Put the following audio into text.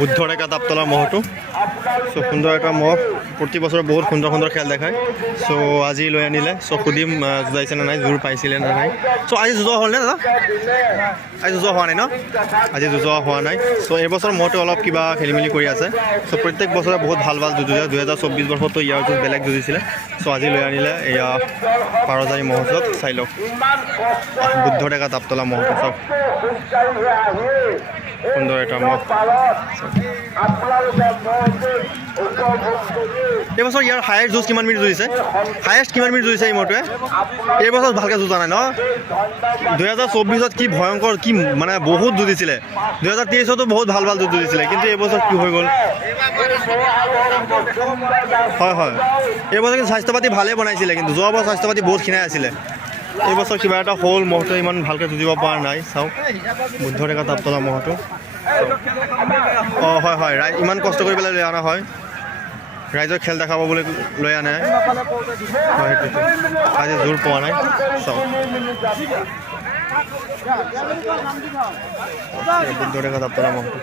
বুদ্ধৰেখা তাপতলাৰ মহটো চ' সুন্দৰ এটা মহ প্ৰতি বছৰে বহুত সুন্দৰ সুন্দৰ খেল দেখায় চ' আজি লৈ আনিলে চ' সুধিম যুঁজাইছে নে নাই জোৰ পাইছিলে নে নাই চ' আজি যুঁজোৱা হ'লনে দাদা আজি যুঁজোৱা হোৱা নাই ন আজি যুঁজোৱা হোৱা নাই চ' এইবছৰ মহটো অলপ কিবা খেলি মেলি কৰি আছে চ' প্ৰত্যেক বছৰে বহুত ভাল ভাল যুঁজে 2024 বৰ্ষতো ইয়াৰ যুঁজ বেলেগ যুঁজিছিলে চ' আজি লৈ আনিলে এয়া পাৰজাৰী মহোৎসৱ চাই লওক বুদ্ধৰেখা তাপতলা মহটো চাওক সুন্দৰ এটা মহ এইবছৰ ইয়াৰ হায়েষ্ট যুঁজ কিমান মিনিট যুঁজিছে হায়েষ্ট কিমান মিনিট যুঁজিছে এই মহটোৱে এইবছৰ ভালকৈ যুঁজা নাই ন 2024 কি ভয়ংকৰ কি মানে বহুত যুঁজিছিলে 2023তো বহুত ভাল ভাল যুঁজ যুঁজিছিলে কিন্তু এইবছৰ কি হৈ গ'ল হয় হয় এইবছৰ কিন্তু স্বাস্থ্য পাতি ভালেই বনাইছিলে কিন্তু যোৱা বছৰ স্বাস্থ্য পাতি বহুত খিনাই আছিলে এইবছৰ কিবা এটা হ'ল মহটো ইমান ভালকৈ যুঁজিব পৰা নাই চাওক বুদ্ধৰেখা তাপতলা মহটো অঁ হয় হয় ইমান কষ্ট কৰি পেলাই লৈ অনা হয় ৰাইজৰ খেল দেখাব বুলি লৈ আনে হয় সেইটোতো আজি জোৰ পোৱা নাই চাওক বুদ্ধৰেখা তাপতলা মহটো